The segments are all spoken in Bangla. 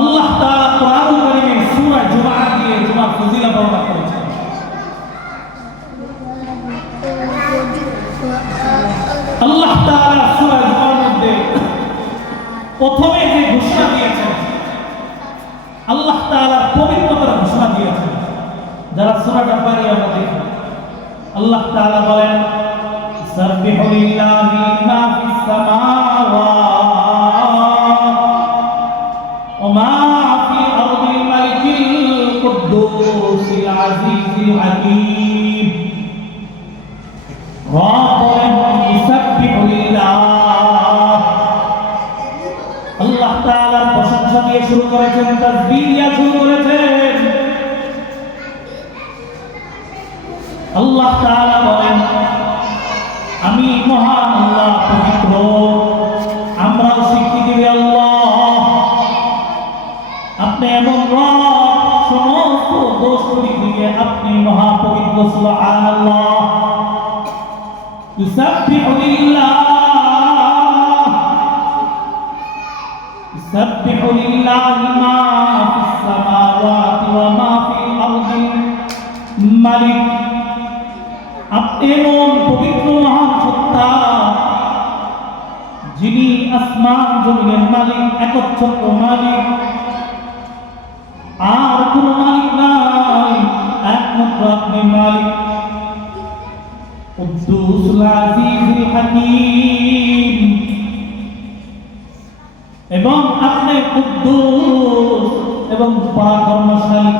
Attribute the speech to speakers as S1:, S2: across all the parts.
S1: আল্লাহ তাআলা কোরআনুল কারিমে সূরা জুমআ দিয়ে জুমআ ফজিলা বর্ণনা করেছেন। আল্লাহ তাআলা সূরা জুমার মধ্যে প্রথমে যে ঘোষণা দিয়েছেন, আল্লাহ তাআলা পবিত্রতার ঘোষণা দিয়েছেন, যারা আল্লাহ তাআলা বলেন সাব্বিহু লিল্লাহি মা ফিস সামাওয়াত মালিকিল কুদ্দুসিল আজিজিল হাকীম রব বলেন ইসাব্বিহু লিল্লাহ প্রশংসা দিয়ে শুরু করেছেন, তাসবিহ দিয়ে শুরু করেছেন। আল্লাহ তাআলা বলেন, আমি মহান আল্লাহ পরিধিকে আপনি মহাপবিত্র সুবহানাল্লাহ يسبح لله يسبح لله ما في السماوات وما في الأرض মালিক আপনি এমন পবিত্র মহান সত্তা যিনি আসমান জমিনের মালিক একচ্ছত্র মালিক আর কোন মালিক নাই একমাত্র আপনি মালিক। কুদ্দুস আজিজুল এবং আপনি কুদ্দুস এবং পরাক্রমশালী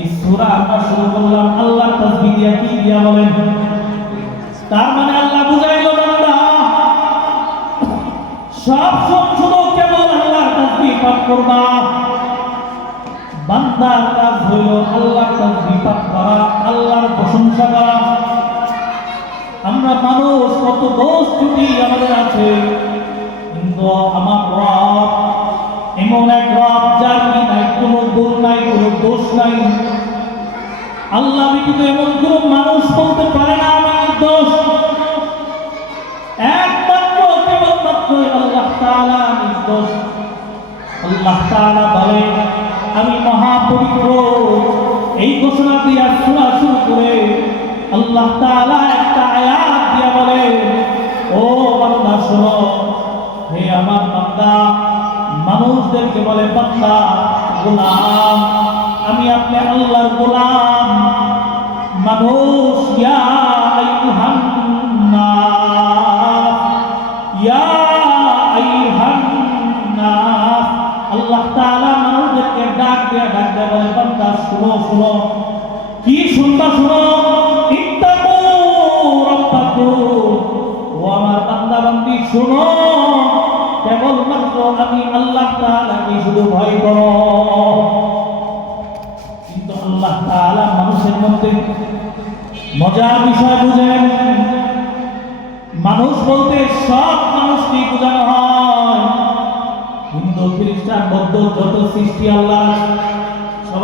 S1: এই সূরা আমরা শুরু করলাম আল্লাহ তাসবিহ দিয়া কি দিয়া বলেন? তার মানে আল্লাহ বুঝাইলো বান্দা সব শুধু কেবল আল্লাহর তাসবিহ পাঠ করবা। বান্দার কাজ হইল আল্লাহর পাঠ করা, আল্লাহর প্রশংসা করা। আমরা মানুষ কত দোষ ত্রুটি আমাদের আছে, কিন্তু আমার রব এমন এক রব যার কি নাই, কোনো গুণ নাই, কোনো দোষ নাই। আল্লাহ আমি কিন্তু এমন কোন মানুষ বলতে পারে না আমি নির্দোষ একমাত্র, কেবলমাত্র আল্লাহ তাআলা নির্দোষ। আল্লাহ তাআলা বলে আমি মহাপবিত্র। এই ঘোষণা দিয়া শোনা শুরু করে আল্লাহ একটা আয়াত দিয়া বলে, ও বান্দা, শোনো। হে আমার বান্দা, মানুষদেরকে বলে, বান্দা, গোলাম। আমি আপনি আল্লাহর গোলাম। মানুষ, ইয়া আল্লাহ তাআলা মানুষদেরকে ডাক দেয়া ডাক দেয়া বলে, বান্দা, শুনো শুনো। কি শুনবা, শুনো? ইত্তাকু রাব্বাকুম। ও আমার বান্দা বান্দি শুনো। কেবলমাত্র আমি আল্লাহ তাআলাকে শুধু ভয় করো।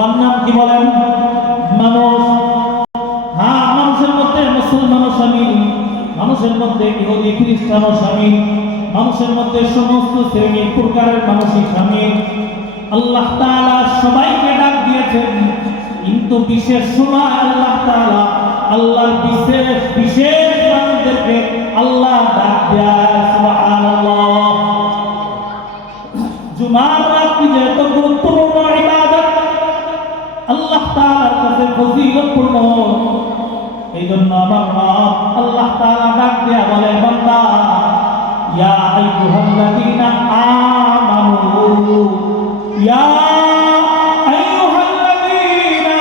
S1: সবার নাম কি বলেন? মানুষ। হ্যাঁ মানুষের মধ্যে মুসলমানও শামিল মানুষের মধ্যে ইহুদি খ্রিস্টানও শামিল মানুষের মধ্যে সমস্ত শ্রেণি প্রকারের মানুষই শামিল আল্লাহ তাআলা সবাইকে ডাক দিয়েছেন। কিন্তু বিশেষ সময় আল্লাহ তাআলা আল্লাহর বিশেষ বিশেষ মানুষদেরকে আল্লাহ ডাক দেয় ফজিলতপূর্ণ এই জন্য আমার রব আল্লাহ তাআলা ডাক দেয়া বলে বান্দা, ইয়া আইয়ুহাল্লাযীনা আমানু, ইয়া আইয়ুহাল্লাযীনা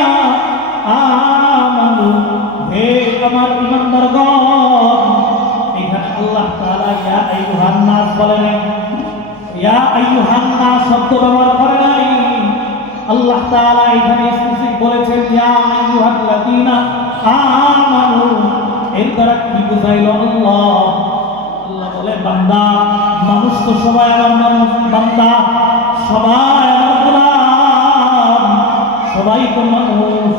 S1: আমানু, হে আমার ইমানদারগণ এখানে আল্লাহ তাআলা ইয়া আইয়ুহান নাস বলে নাই ইয়া আইয়ুহান নাস শব্দ ব্যবহার করে নাই। আল্লাহ তাআলা এখানে স্পেসিফিক বলেছেন, ইয়া আইয়ুহাল্লাযীনা আমানু। এর দ্বারা কি বুঝাইলো আল্লাহ? আল্লাহ বলে, বান্দা, মানুষ তো সবাই আমার মানুষ, বান্দা, সবাই আমার গোলাম, সবাই তো মানুষ।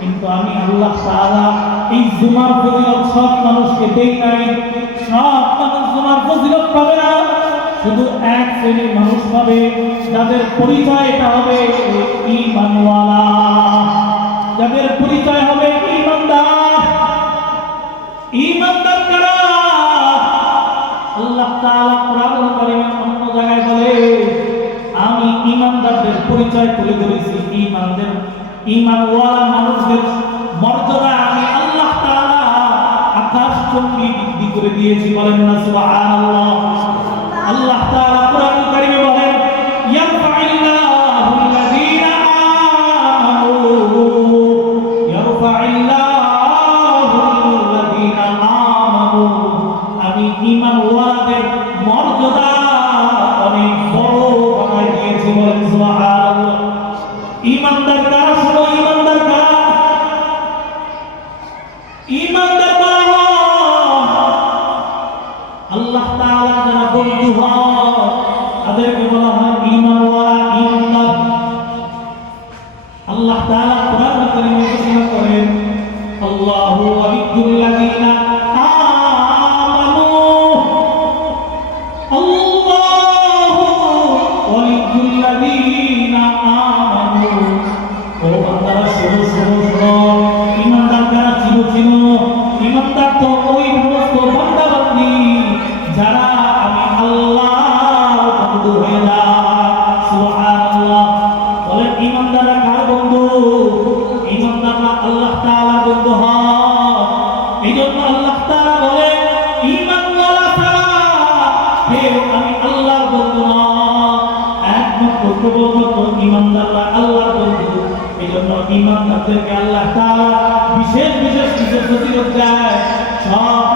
S1: কিন্তু আমি আল্লাহ তাআলা এই জুমার ফজিলত সব মানুষকে দেই নাই। সব মানুষ জুমার ফজিলত পাবে না। শুধু এক শ্রেণির মানুষ পাবে যাদের পরিচয় এটা হবে ঈমানওয়ালা যাদের পরিচয় হবে ঈমানদার ঈমানদার কারা? আল্লাহ তাআলা কোরআনুল কারীমে অন্য জায়গায় বলে, আমি ঈমানদারদের পরিচয় তুলে ধরেছি ঈমানদের ঈমানওয়ালা মানুষদের মর্যাদা আমি আল্লাহ তাআলা আকাশ চুম্বি বৃদ্ধি করে দিয়েছি বলেন না, সুবহানাল্লাহ। আল্লাহ তাআলা কোরআনুল আল্লাহ তাআলা এই আল্লাহ তারা বলে আমি আল্লাহর বন্ধু না। একমাত্র কেবলমাত্র তাআলা বিশেষ বিশেষ কিছু প্রতিরোধ দেয়। সব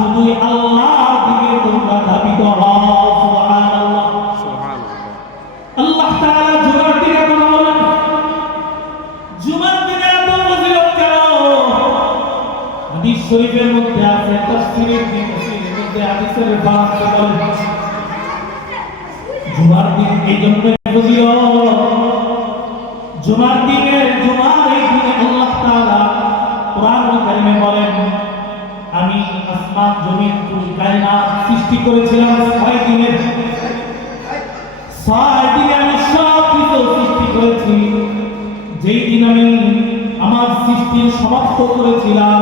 S1: শুধু আল্লাহর দিকে তোমরা কেন? শরীফের মধ্যে আছে, তাফসীরের দিন মধ্যে জুমার দিন এই জন্য জমিন তুল কায়নাত সৃষ্টি করেছিলাম ছয় দিনের ছয় দিনে আমি সব কিছু সৃষ্টি করেছি। যেই দিন আমি আমার সৃষ্টি সমাপ্ত করেছিলাম,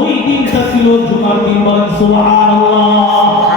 S1: ওই দিনটা ছিল জুমার দিন বলেন, সুবহানাল্লাহ।